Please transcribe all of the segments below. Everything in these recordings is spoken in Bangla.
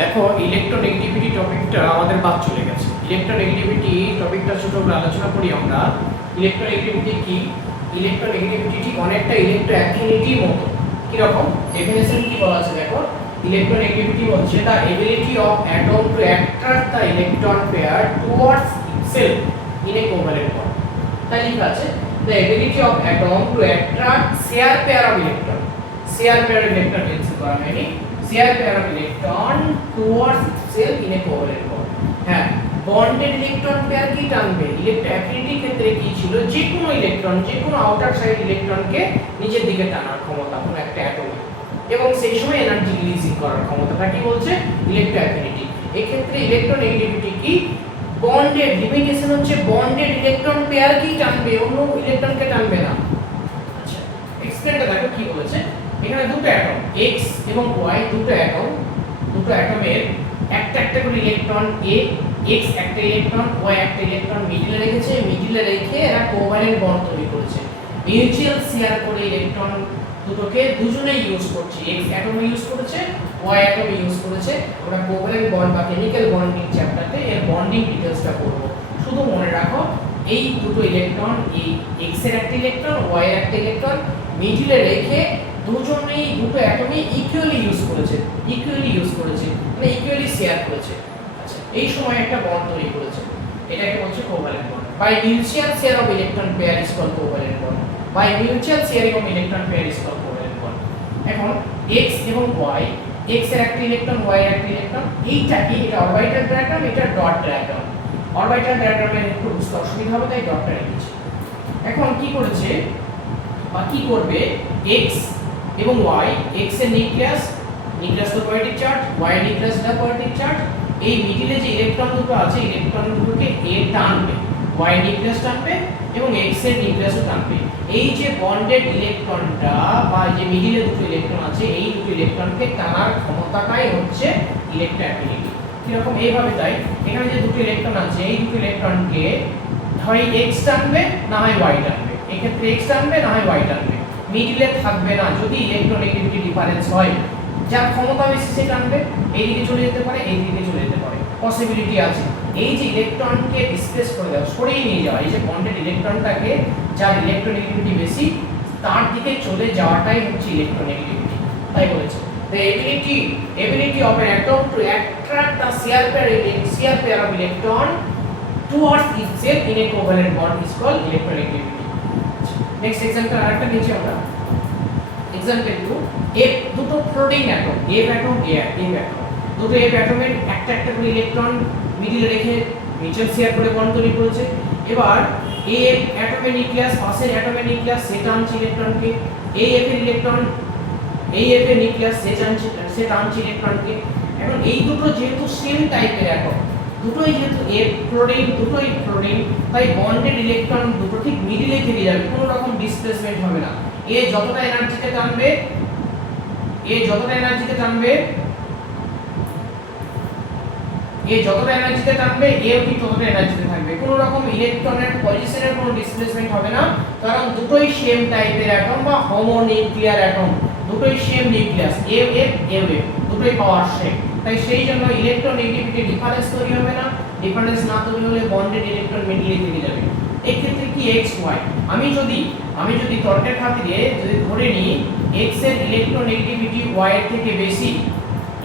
দেখো ইলেকট্রোনেগেটিভিটি টপিকটা আমাদের বাদ চলে গেছে। ইলেকট্রোনেগেটিভিটি টপিকটা ছোট করে আলোচনা করি আমরা। ইলেকট্রোনেগেটিভিটি কি? ইলেকট্রোনেগেটিভিটি ঠিক অনেকটা ইলেকট্রোঅ্যাফিনিটির মতো। কি রকম? ডেফিনিশন কি বলা আছে দেখো, ইলেকট্রোনেগেটিভিটি হচ্ছে the ability of atom two attract the electron pair towards itself in a covalent bond. তাই লেখা আছে the ability of atom two attract share pair of electron. Share pair of electron mention করা হয়নি, share pair of electron towards itself in a covalent bond. হ্যাঁ, বন্ডেড ইলেকট্রন পেয়ার কি টানবে? ইলেকট্রোঅ্যাফিনিটির ক্ষেত্রে কি ছিল, যে কোনো ইলেকট্রন, যে কোনো আউটার সাইড ইলেকট্রনকে নিজের দিকে টানার ক্ষমতা কোনো একটা অ্যাটমে, এবং সেই সময় এনার্জি রিলিজিং করার ক্ষমতাটা কি বলছে? ইলেকট্রোঅ্যাফিনিটি। এই ক্ষেত্রে ইলেকট্রোনেগেটিভিটি কি? বন্ডেড, লিমিটেশন হচ্ছে বন্ডেড ইলেকট্রন পেয়ার কি টানবে, অন্য ইলেকট্রনকে টানবে না। আচ্ছা, এক্সপ্লেনটা দেখো কি বলেছে। এখানে দুটো অ্যাটম x এবং y, দুটো অ্যাটমের একটা একটা করে ইলেকট্রন a, x একটা ইলেকট্রন, y একটা ইলেকট্রন মিডলে রেখেছে। মিডলে রেখে এরা কোভালেন্ট বন্ড তৈরি করেছে। মিউচুয়াল শেয়ার করে ইলেকট্রন দুটোকে দুজনেই ইউজ করছে। x অ্যাটমে ইউজ করেছে, y অ্যাটমে ইউজ করেছে। আমরা কোভালেন্ট বন্ড বা কেমিক্যাল বন্ডিং চ্যাপ্টারে এর বন্ডিং ডিটেইলসটা পড়ব। শুধু মনে রাখো এই দুটো ইলেকট্রন, এই x এর একটা ইলেকট্রন, y এর একটা ইলেকট্রন মিডলে রেখে দুজনেই দুটো অ্যাটমে ইকুয়ালি ইউজ করেছে, মানে ইকুয়ালি শেয়ার করেছে। আচ্ছা, এই সময় একটা বন্ড তৈরি করেছে, এটাকে বলছে covalent bond. By mutual share of electron pair is called covalent bond. By mutual sharing of electron pair is called covalent bond. এখন x এবং y, x এর একটা ইলেকট্রন, y এর একটা ইলেকট্রন, এটা অরবিটাল ডায়াগ্রাম, এটা ডট ডায়াগ্রাম। অরবিটাল ডায়াগ্রামে একটু বুঝতে অসুবিধা হবে তাই ডটটা রেখেছি। এখন কি করেছে বা কি করবে, x এবং y, x এর নিউক্লিয়াস তো পজিটিভ চার্জ, y এর নিউক্লিয়াসটা পজিটিভ চার্জ। এই মিডলে যে ইলেকট্রন দুটো আছে, ইলেকট্রন দুটোকে a টানবে, y নিউক্লিয়াস টানবে এবং x এর নিউক্লিয়াসও টানবে। এই যে বন্ডেড ইলেকট্রনটা বা যে মিডলে দুটো ইলেকট্রন আছে, এই দুটো ইলেকট্রনকে টানার ক্ষমতাটাই হচ্ছে ইলেকট্রোঅ্যাফিনিটি। কিরকম? এইভাবে তাই এখানে যে দুটো ইলেকট্রন আছে, এই দুটো ইলেকট্রনকে হয় x টানবে না হয় y টানবে। এই ক্ষেত্রে x টানবে না হয় y টানবে, মিডলে থাকবে না। যদি ইলেকট্রোনেগেটিভিটি ডিফারেন্স হয়, যার ক্ষমতা বেশি সে টানবে, এইদিকে চলে যেতে পারে, এইদিকে চলে যেতে পারে, পসিবিলিটি আছে। এই যে ইলেকট্রনকে ডিসপ্লেস করে দেওয়া, সরিয়ে নিয়ে যাওয়া, এই যে বন্ডেড ইলেকট্রনটাকে যার ইলেকট্রোনেগেটিভিটি বেশি তার দিকে চলে যাওয়াটাই হচ্ছে ইলেকট্রোনেগেটিভিটি। তাই বলেছে the ability of an atom to attract the shear pair of electron towards itself in a covalent bond is called electronegativity. Next example আরেকটা নিচে আমরা एग्जांपल 2, F দুটো floating atom, F atom, A atom, দুটো F অ্যাটমের একটা একটা করে ইলেকট্রন মিডলে রেখে মিউচুয়াল শেয়ার করে বন্ড তৈরি করেছে। এবার A অ্যাটমের নিউক্লিয়াস, পাশের অ্যাটমের নিউক্লিয়াস সে টানছে ইলেকট্রনকে, এই F এর ইলেকট্রন, এই F এর নিউক্লিয়াস সে টানছে ইলেকট্রনকে। এখন এই দুটো যেহেতু সেম টাইপের অ্যাটম, দুটোই যেহেতু দুটোই ফ্লোটিং, তাই বন্ডেড ইলেকট্রন দুটো ঠিক মিডলে থেকে যাবে, কোনো রকম ডিসপ্লেসমেন্ট হবে না। এ যতটা এনার্জিতে টানবে, এ যতটা এনার্জিতে টানবে, এও কি ততটা এনার্জিতে থাকবে। কোনো রকম ইলেকট্রনের পজিশনের কোনো ডিসপ্লেসমেন্ট হবে না, কারণ দুটোই সেম টাইপের অ্যাটম বা হোমোনিউক্লিয়ার অ্যাটম, দুটোই সেম নিউক্লিয়াস, এও দুটোই পাওয়ার সেম। তাই সেই জন্য ইলেকট্রোনেগেটিভিটি ডিফারেন্স তৈরি হবে না। ডিফারেন্স না তৈরি হলে বন্ডেড ইলেকট্রন মিডলে থেকে যাবে। এই ক্ষেত্রে কি x y, আমি যদি তর্কের খাতিরে যদি ধরে নিই x এর ইলেকট্রোনেগেটিভিটি y এর থেকে বেশি,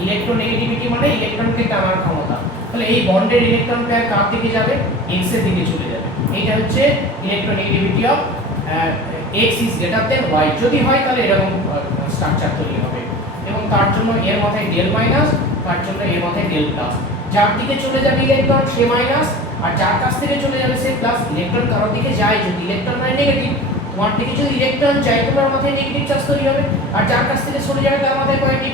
ইলেকট্রোনেগেটিভিটি মানে ইলেকট্রনকে টানার ক্ষমতা, তাহলে এই বন্ডেড ইলেকট্রন পেয়ার কার দিকে যাবে? x এর দিকে চলে যাবে। এইটা হচ্ছে electronegativity of x is greater than y। যদি হয় তাহলে এরকম স্ট্রাকচার তৈরি হবে, এবং তার জন্য এর মাথায় ডেল মাইনাস, তার জন্য এর মাথায় ডেল প্লাস। যার দিকে চলে যাবে ইলেকট্রন সে মাইনাস, আর যার কাছ থেকে চলে যাবে সে প্লাস। ইলেকট্রন কারোর দিকে যায়, যদি ইলেকট্রন হয় নেগেটিভ, তোমার দিকে যদি ইলেকট্রন যায় তোমার মাথায় নেগেটিভ চার্জ তৈরি হবে, আর যার কাছ থেকে সরে যাবে তার মাথায় পজিটিভ।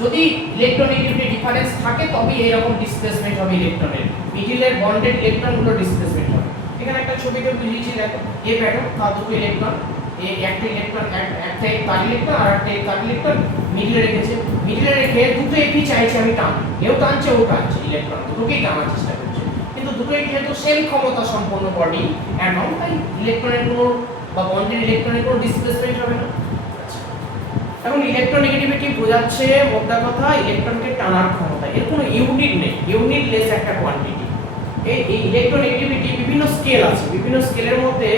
যদি ইলেকট্রোনেগেটিভিটি ডিফারেন্স থাকে তবে এরকম ডিসপ্লেসমেন্ট হবে ইলেকট্রনের, মিডলের বন্ডেড ইলেকট্রনগুলো ডিসপ্লেসমেন্ট হবে। এখানে একটা ছবিতে বুঝিয়েছি দেখো, এ প্যাটার্ন তার দুটো ইলেকট্রন, একটা ইলেকট্রন, একটা তার ইলেকট্রন আর একটা তার ইলেকট্রন মিডলে রেখেছে। মিডলে রেখে দুটো এপি চাইছে আমি টানবো, এও টানছে ও টানছে, ইলেকট্রন দুটোকেই টানার চেষ্টা করছে, কিন্তু দুটোই যেহেতু সেম ক্ষমতা সম্পন্ন বডি অ্যাটম, তাই ইলেকট্রনের কোনো বা বন্ডেড ইলেকট্রনের কোনো ডিসপ্লেসমেন্ট হবে না। এখন ইলেকট্রোনেগেটিভিটি বোঝাচ্ছে মোদ্দা কথা ইলেকট্রনকে টানার ক্ষমতা, এর কোনো ইউনিট নেই, ইউনিটলেস একটা কোয়ান্টিটি। এই ইলেকট্রোনেগেটিভিটি বিভিন্ন স্কেল আছে, বিভিন্ন স্কেলের মধ্যে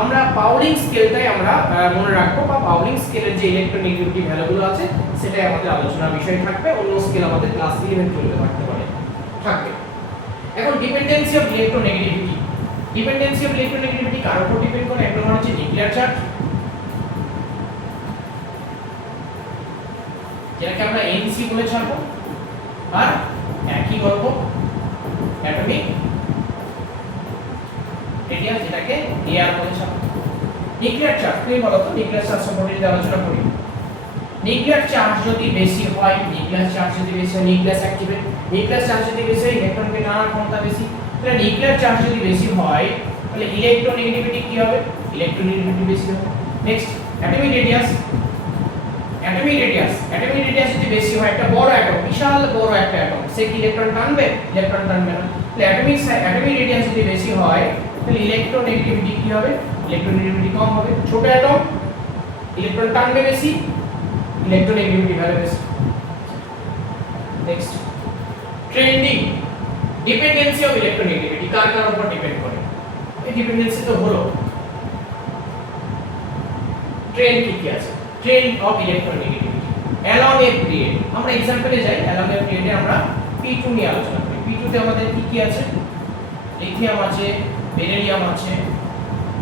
আমরা পাউলিং স্কেলটাই আমরা মনে রাখবো, বা পাউলিং স্কেলের যে ইলেকট্রোনেগেটিভিটি ভ্যালুগুলো আছে সেটাই আমাদের আলোচনার বিষয় থাকবে, অন্য স্কেল আমাদের ক্লাস 11 চলতে থাকতে পারে থাকবে। এখন dependency of electronegativity, dependency of electronegativity কার উপর ডিপেন্ড করে? এক নম্বর হচ্ছে নিউক্লিয়ার চার্জ, যেটাকে আমরা NC বলে ছাড়বো, আর একই গল্প অ্যাটমিক রেডিয়াস, যেটাকে AR বলে ছাড়বো। নিউক্লিয়ার চার্জ, তুমি বলো তো নিউক্লিয়ার চার্জ সম্পর্কে যদি আলোচনা করি, নিউক্লিয়ার চার্জ যদি বেশি হয়, নিউক্লিয়ার চার্জ যদি বেশি হয় নিউক্লিয়াস অ্যাক্টিভেট, নিউক্লিয়ার চার্জ যদি বেশি হয় ইলেকট্রনকে টানার ক্ষমতা বেশি, তাহলে নিউক্লিয়ার চার্জ যদি বেশি হয় তাহলে ইলেকট্রোনেগেটিভিটি কি হবে? ইলেকট্রোনেগেটিভিটি বেশি হবে। Next atomic radius, atomic radius, atomic radius যদি বেশি হয়, একটা বড় অ্যাটম, বিশাল বড় একটা অ্যাটম, সে কি ইলেকট্রন টানবে? ইলেকট্রন টানবে না। তাহলে অ্যাটমিক রেডিয়াস যদি বেশি হয় তাহলে ইলেকট্রোনেগেটিভিটি কি হবে? ইলেকট্রোনেগেটিভিটি কম হবে। ছোট অ্যাটম, ইলেকট্রন টানবে বেশি, ইলেকট্রোনেগেটিভিটি ভ্যালু বেশি। Next trending, dependency of electronegativity কার কার উপর ডিপেন্ড করে? এই ডিপেন্ডেন্সি তো হলো ট্রেন্ড কি কি আছে, trend of electronegativity along a period. আমরা एग्जांपले যাই, অ্যালং এ পিরিয়ডে আমরা P2 নিয়ে আলোচনা করি। P2 তে আমাদের কি কি আছে? লিথিয়াম আছে, বেরিলিয়াম আছে,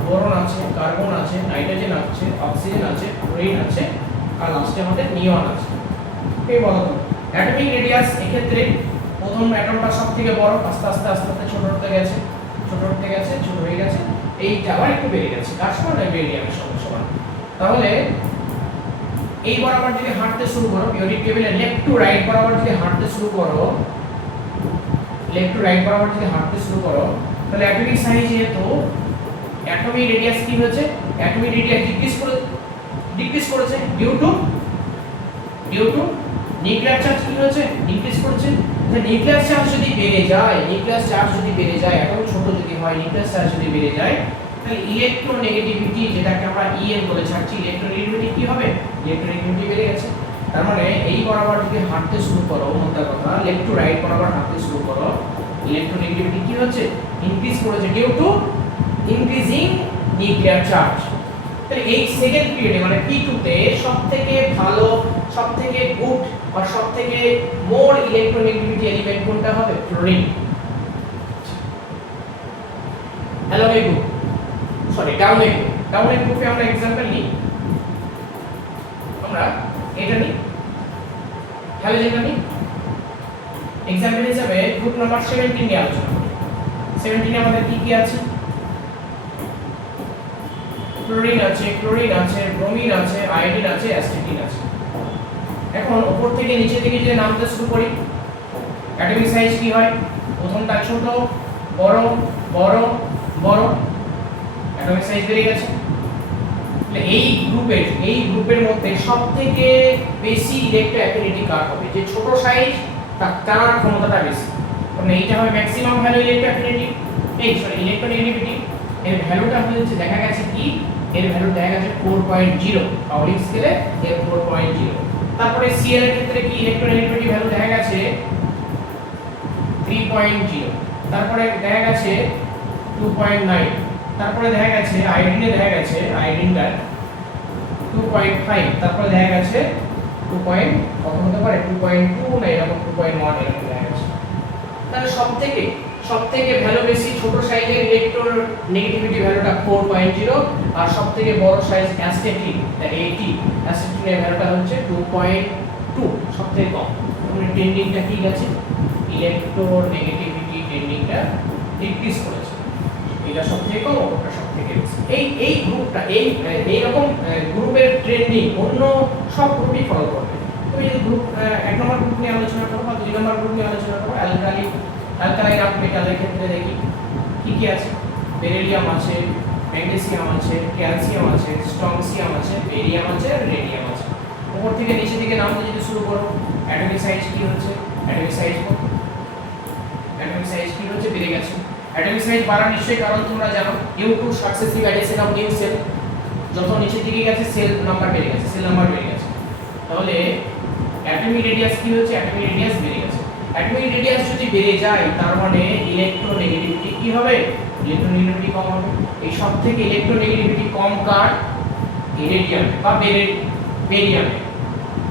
বোরন আছে, কার্বন আছে, নাইট্রোজেন আছে, অক্সিজেন আছে, ক্লোরিন আছে, আর লাস্টে আমাদের নিয়ন আছে। এই বলো তো অ্যাটমিক রেডিয়াস এক্ষেত্রে প্রথম অ্যাটমটা সবথেকে বড়, আস্তে আস্তে আস্তে আস্তে ছোট হতে গেছে, ছোট হতে গেছে, ছোট হয়ে গেছে, এইটা আবার একটু বেড়ে গেছে, কার সমান? বেরিলিয়ামের সমান। তাহলে এই বরাবর যদি হাঁটতে শুরু করো, পিরিয়ডিক টেবিলে লেফট টু রাইট বরাবর যদি হাঁটতে শুরু করো, লেফট টু রাইট বরাবর যদি হাঁটতে শুরু করো, তাহলে অ্যাটমিক সাইজ যেহেতু অ্যাটমিক রেডিয়াস কি হচ্ছে? অ্যাটমিক রেডিয়াস ডিক্রিজ করেছে ডিউ টু নিউক্লিয়ার চার্জ কি হচ্ছে? ইনক্রিজ করেছে। তাহলে নিউক্লিয়ার চার্জ যদি বেড়ে যায়, নিউক্লিয়ার চার্জ যদি বেড়ে যায়, এত ছোট যদি হয়, নিউক্লিয়ার চার্জ যদি বেড়ে যায়, তাহলে ইলেকট্রোনেগেটিভিটি, যেটাকে আমরা EN বলে ছাড়ছি, ইলেকট্রোনেগেটিভিটি কি হবে? ইলেকট্রোনেগেটিভিটি বেড়ে গেছে। তার মানে এই বরাবর যদি হাঁটতে শুরু করো, মোদ্দা কথা লেফট টু রাইট বরাবর হাঁটতে শুরু করো, ইলেকট্রোনেগেটিভিটি কি হচ্ছে? ইনক্রিজ করেছে due to increasing nuclear charge. তাহলে এই সেকেন্ড পিরিয়ডে মানে P2 তে সবথেকে ভালো, সবথেকে গুড আর সবথেকে মোর ইলেকট্রোনেগেটিভিটি এলিমেন্ট কোনটা হবে? ফ্লোরিন। হ্যালো এই গ্রুপ, সরি ডাউনের গ্রুপে আমরা एग्जांपल নিই, আমরা এটা নিই, হ্যালোজেনটা নিই एग्जांपल হিসেবে। গ্রুপ নাম্বার 17 নিয়ে আলোচনা করি। 17 এ আমাদের কি কি আছে? ক্লোরিন আছে, ব্রোমিন আছে, আয়োডিন আছে, অ্যাসিটিন আছে। এখন উপর থেকে নিচে দিকে যদি নামতে শুরু করি, অ্যাটমিক সাইজ কি হয়? প্রথমটা ছোট, বড়, বড়, বড়, অ্যাটমিক সাইজ বেড়ে গেছে। তাহলে এই গ্রুপের মধ্যে সবথেকে বেশি ইলেকট্রো অ্যাফিনিটি কার হবে? যে ছোট সাইজ তার টানার ক্ষমতাটা বেশি, মানে এইটা হবে maximum value electro affinity, electronegativity. এর ভ্যালুটা হচ্ছে দেখা গেছে কি? এর ভ্যালু দেখা গেছে 4.0, পাউলিং স্কেলে এর 4.0। তারপরে Cl এর ক্ষেত্রে কি ইলেকট্রোনেগেটিভিটি ভ্যালু দেখা গেছে 3.0, তারপরে দেখা গেছে 2.9, তারপরে দেখা গেছে আয়োডিনে দেখা গেছে আয়োডিনটা 2.5, তারপরে দেখা গেছে 2. কত হতে পারে? 2.2 না এরকম 2.1 এরকম দেখা গেছে। তাহলে সবথেকে ভ্যালু বেশি ছোট সাইজের ইলেকট্রোনেগেটিভিটি ভ্যালুটা 4.0, আর সবথেকে বড় সাইজ অ্যাসিটিন, অ্যাসিটিনের ভ্যালুটা হচ্ছে 2.2, সবথেকে কম। মানে টেন্ডিংটা কি গেছে? ইলেকট্রোনেগেটিভিটি টেন্ডিংটা ডিক্রিজ করেছে, এটা সবথেকে কম, ওটা সবথেকে বেশি। এই গ্রুপটা এই রকম গ্রুপের ট্রেন্ডিং অন্য সব গ্রুপই ফলো করবে। তুমি যদি গ্রুপ 1 নম্বর গ্রুপ নিয়ে আলোচনা করো বা 2 নম্বর গ্রুপ নিয়ে আলোচনা করো, অ্যালকালাইন মেটালের ক্ষেত্রে দেখি কি কি আছে? বেরিলিয়াম আছে, ম্যাগনেসিয়াম আছে, ক্যালসিয়াম আছে, স্ট্রনসিয়াম আছে, বেরিয়াম আছে, আর রেডিয়াম আছে। উপর থেকে নিচে দিকে নামতে যদি শুরু করো, অ্যাটমিক সাইজ কি হচ্ছে? অ্যাটমিক সাইজ কি হচ্ছে? বেড়ে গেছে। অ্যাটমিক সাইজ বাড়ার নিশ্চয়ই কারণ তোমরা জানো, due to successive addition of new shell. যত নিচে দিকে গেছে সেল নাম্বার বেড়ে গেছে, তাহলে অ্যাটমিক রেডিয়াস কি হচ্ছে, অ্যাটমিক রেডিয়াস বেড়ে গেছে। অ্যাটমিক রেডিয়াস যদি বেড়ে যায় তার মানে ইলেকট্রোনেগেটিভিটি কি হবে, ইলেকট্রোনেগেটিভিটি কম হবে। এই সব থেকে ইলেকট্রোনেগেটিভিটি কম কার, রেডিয়াম বা বেরিয়ামে।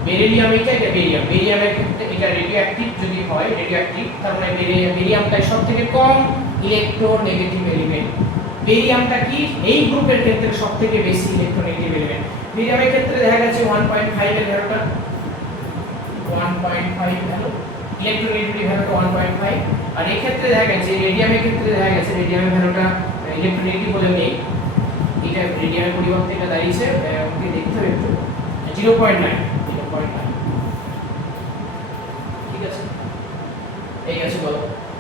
বেরিলিয়ামে কি এটা বেরিয়াম, বেরিয়ামের ক্ষেত্রে এটা রেডিওঅ্যাক্টিভ যদি হয়, রেডিওঅ্যাক্টিভ তার মানে বেরিয়ামটাই সবথেকে কম ইলেকট্রোনেগেটিভ এলিমেন্ট। বেরিয়ামটা কি এই গ্রুপের ক্ষেত্রে সবথেকে বেশি ইলেকট্রোনেগেটিভ এলিমেন্ট। বেরিয়ামের ক্ষেত্রে দেখা গেছে 1.5 এর ভ্যালুটা 1.5 ভ্যালু, ইলেকট্রোনেগেটিভ ভ্যালুটা 1.5। আর এই ক্ষেত্রে দেখা গেছে রেডিয়ামের ক্ষেত্রে দেখা গেছে রেডিয়ামের ভ্যালুটা ইলেকট্রোনেগেটিভ বলে নেই, এটা রেডিয়ামের পরিবর্তে এটা দাঁড়িয়েছে আমাকে দেখতে হবে একটু 0.9। ঠিক আছে, এই আছে বলো।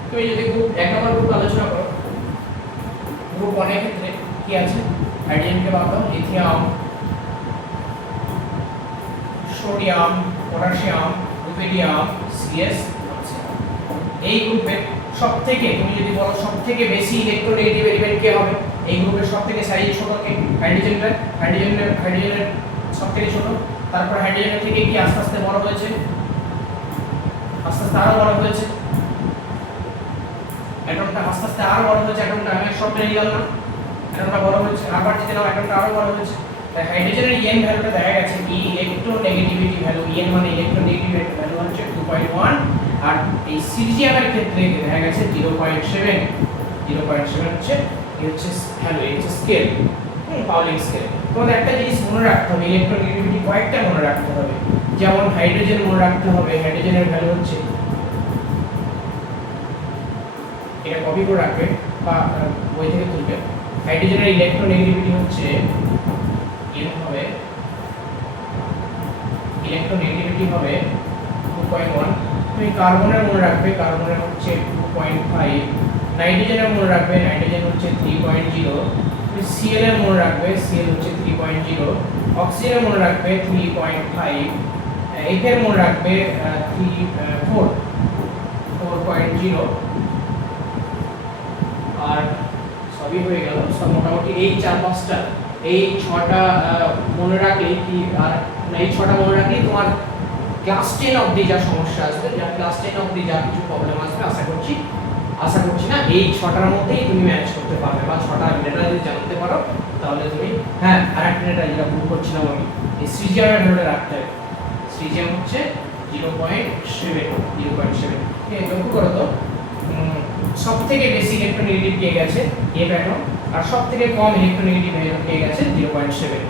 তুমি যদি গ্রুপ 1 নম্বর গ্রুপ আলোচনা করো, গ্রুপ 1 এর ক্ষেত্রে কি আছে, হাইড্রোজেনকে বাদ দাও, lithium, sodium, potassium, rubidium, CS. এই গ্রুপের সবথেকে তুমি যদি বলো সবথেকে বেশি ইলেকট্রোনেগেটিভ এলিমেন্ট কে হবে, এই গ্রুপের সবথেকে সাইজ ছোট কে, হাইড্রোজেনের সবথেকে ছোট। তারপর হাইড্রোজেনের থেকে কি আস্তে আস্তে বড় হয়েছে, আস্তে আস্তে আরো বড় হয়েছে, অ্যাটমটা আস্তে আস্তে আরো বড় হয়েছে, অ্যাটমটা আমি সব পেয়ে গেলাম না, অ্যাটমটা বড় হয়েছে, আবার যদি নাও অ্যাটমটা আরো বড় হয়েছে। তাই হাইড্রোজেনের ইএন ভ্যালুটা দেখা গেছে কি, ইলেকট্রোনেগেটিভিটি ভ্যালু, ইএন মানে ইলেকট্রোনেগেটিভিটি ভ্যালু হচ্ছে 2.1। আর এই সিজিএমের ক্ষেত্রে দেখা গেছে 0.7। 0.7 হচ্ছে এই হচ্ছে ভ্যালু, এই হচ্ছে স্কেল, পাউলিং স্কেল। তোমাদের একটা জিনিস মনে রাখতে হবে, ইলেকট্রোনেগেটিভিটি কয়েকটা মনে রাখতে হবে। যেমন হাইড্রোজেন মনে রাখতে হবে, হাইড্রোজেনের ভ্যালু হচ্ছে, এটা কপি করে রাখবে বা বই থেকে তুলবে। হাইড্রোজেনের ইলেকট্রোনেগেটিভিটি হচ্ছে এর হবে, ইলেকট্রোনেগেটিভিটি হবে 2.1। তুমি কার্বনের মনে রাখবে, কার্বনের হচ্ছে 2.5। নাইট্রোজেনের মনে রাখবে, নাইট্রোজেন হচ্ছে 3.0। তুমি সিএল এর মনে রাখবে, সিএল হচ্ছে 3.0। অক্সিজেনের মনে রাখবে 3.5। এফ এর মনে রাখবে 4.0। আর সবই হয়ে গেল, সব মোটামুটি এই 4-5টা, এই 6টা মনে রাখলে কি, আর এই 6টা মনে রাখলেই তোমার ক্লাস 10 অবধি যা সমস্যা আসবে, যা ক্লাস 10 অবধি যা কিছু প্রবলেম আসবে আশা করছি না এই 6টার মধ্যেই তুমি ম্যানেজ করতে পারবে, বা 6টা ডেটা যদি জানতে পারো তাহলে তুমি। হ্যাঁ, আরেকটা ডেটা যেটা ভুল করছিলাম আমি, এই সিজিএমের ভ্যালুটা রাখতে হবে। সিজিএম হচ্ছে 0.7। লক্ষ্য করো তো, সবথেকে বেশি ইলেকট্রোনেগেটিভ পেয়ে গেছে এফ অ্যাটম, আর সবথেকে কম ইলেকট্রোনেগেটিভ পেয়ে গেছে 0.7।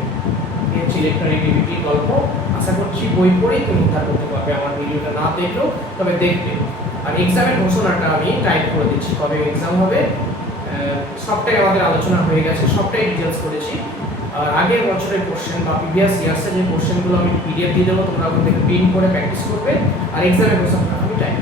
এই হচ্ছে ইলেকট্রোনেগেটিভিটির গল্প। আশা করছি বই পড়েই তুমি উদ্ধার করতে পারবে, আমার ভিডিওটা না দেখলেও তবে দেখবে। আর এক্সামের ঘোষণাটা আমি টাইপ করে দিচ্ছি, কবে এক্সাম হবে সবটাই আমাদের আলোচনা হয়ে গেছে, সবটাই ডিটেলস করেছি। আর আগের বছরের কোশ্চেন বা প্রিভিয়াস ইয়ার্সের যে কোশ্চেনগুলো আমি পিডিএফ দিয়ে দেবো, তোমরা ওখান থেকে প্রিন্ট করে প্র্যাকটিস করবে। আর এক্সামের ঘোষণাটা আমি টাইপ